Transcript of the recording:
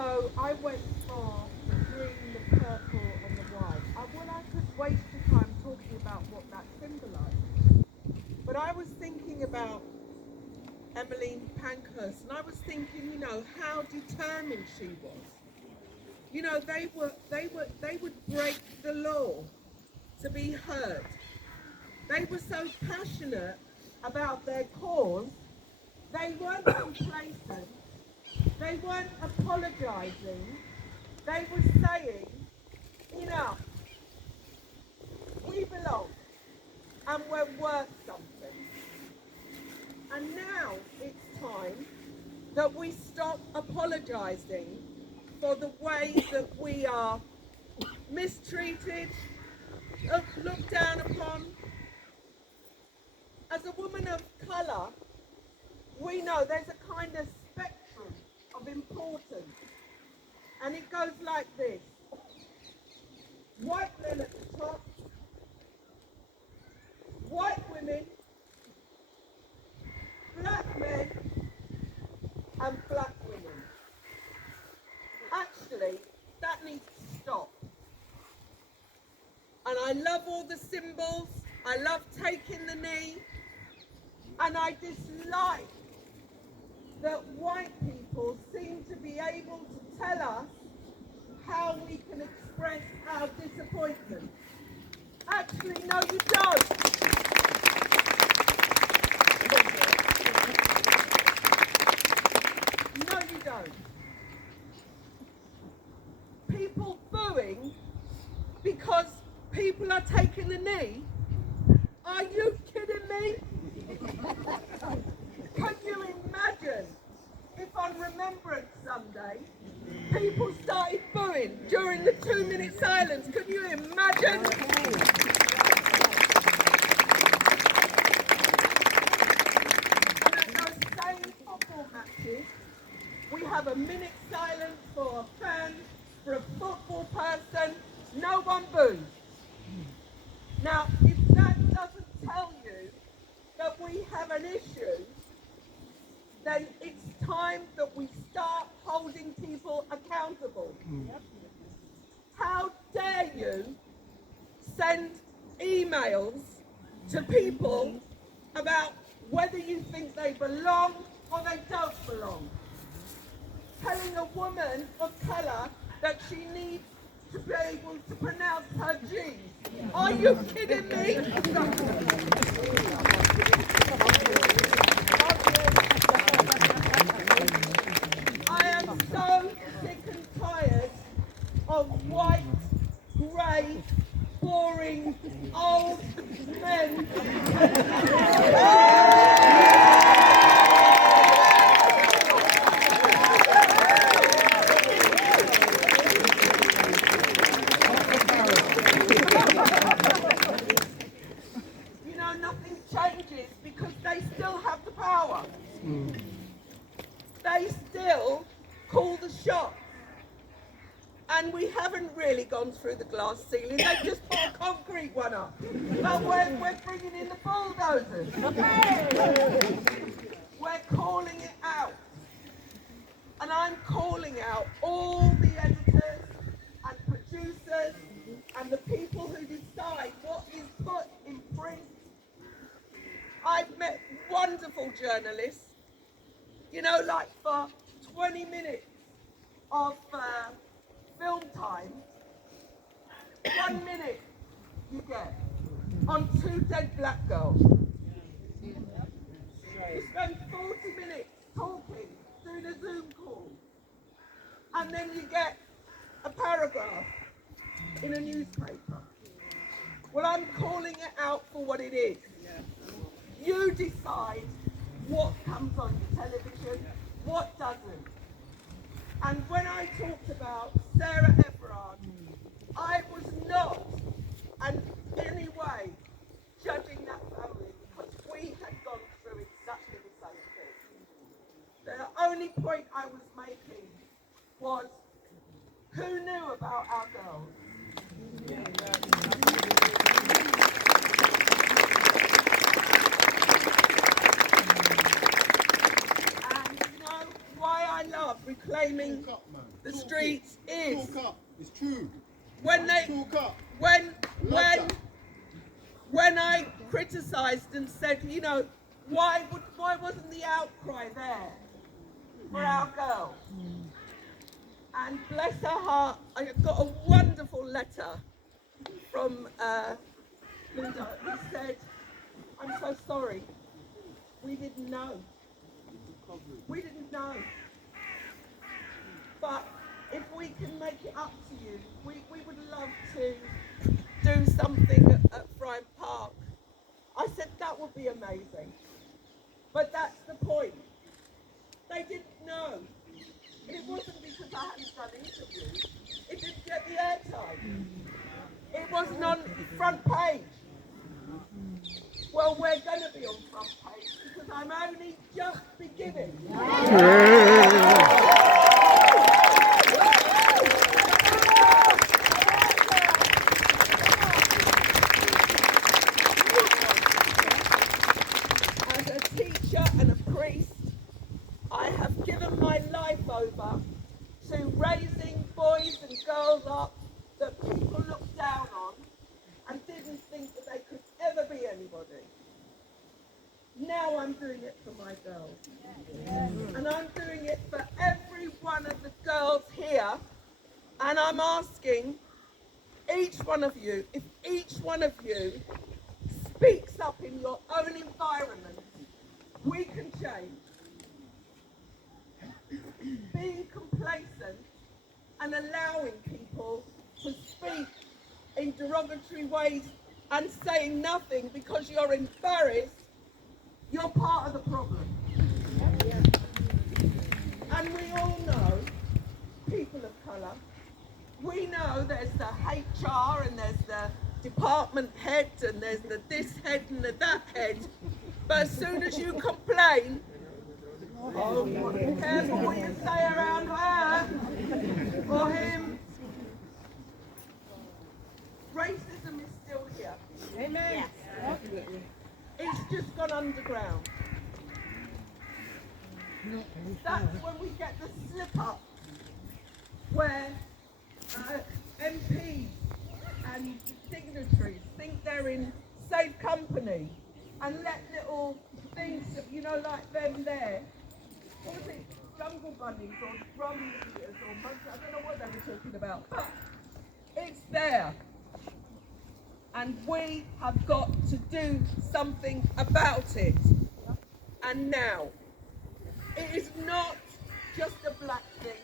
So I went for the green, the purple and the white. I could waste your time talking about what that symbolised. But I was thinking about Emmeline Pankhurst, and I was thinking, how determined she was. They would break the law to be heard. They were so passionate about their cause. They weren't complacent. They weren't apologising. They were saying, enough. We belong and we're worth something. And now it's time that we stop apologising for the way that we are mistreated, looked down upon. As a woman of colour, we know there's a kind of spectrum of importance. And it goes like this. White men at the top, white women, black men, and black women. Actually, that needs to stop. And I love all the symbols. I love taking the knee. And I dislike that white people seem to be able to tell us how we can express our disappointment. Actually, no, you don't. No, you don't. People booing because people are taking the knee? Are you kidding me? Can you imagine if on Remembrance Sunday people started booing during the 2-minute silence? Can you imagine? And at those same football matches, we have a minute silence for a fan, for a football person. No one boos. Now, if that doesn't tell you that we have an issue, then it's time that we start holding people accountable. How dare you send emails to people about whether you think they belong or they don't belong? Telling a woman of colour that she needs to be able to pronounce her G's. Are you kidding me? I am so sick and tired of white, grey, boring, old men. Nothing changes because they still have the power. They still call the shots. And we haven't really gone through the glass ceiling. They just put a concrete one up. But we're bringing in the bulldozers. We're calling it out. And I'm calling out all the editors and producers and the people who decide what is put in print. I've met wonderful journalists, like for 20 minutes of film time, 1 minute you get on 2 dead black girls. You spend 40 minutes talking through the Zoom call, and then you get a paragraph in a newspaper. Well, I'm calling it out for what it is. You decide what comes on your television, what doesn't. And when I talked about Sarah Everard, I was not in any way judging that family because we had gone through exactly the same thing. The only point I was making was who knew about our girls? claiming the streets is. Talk up. It's true. When they, Talk up. when I criticised and said, you know, why wasn't the outcry there for our girl? And bless her heart, I got a wonderful letter from Linda, who said, I'm so sorry, we didn't know. We didn't know. But if we can make it up to you, we would love to do something at Frying Park. I said that would be amazing. But that's the point. They didn't know. And it wasn't because I hadn't done interviews. It didn't get the airtime. It wasn't on front page. Well, we're going to be on front page because I'm only just beginning. As a teacher and a priest, I have given my life over to raising boys and girls up that people looked down on and didn't think that they could ever be anybody. Now I'm doing it for my girls. And I'm doing it for every one of the girls here. And I'm asking each one of you, if each one of you speaks up in your own environment, we can change. Being complacent and allowing people to speak in derogatory ways and saying nothing because you're embarrassed, you're part of the problem. And we all know, people of colour, we know there's the HR and there's the department head and there's the this head and the that head. But as soon as you complain, oh, be careful what you say around her or him. Racism is still here. Amen. Yes. It's just gone underground. That's when we get the slip up where MPs and dignitaries think they're in safe company and let little things, you know, like them there. What was it? Jungle bunnies or drum eaters or monkeys? I don't know what they were talking about. But it's there. And we have got to do something about it. And now, it is not just a black thing.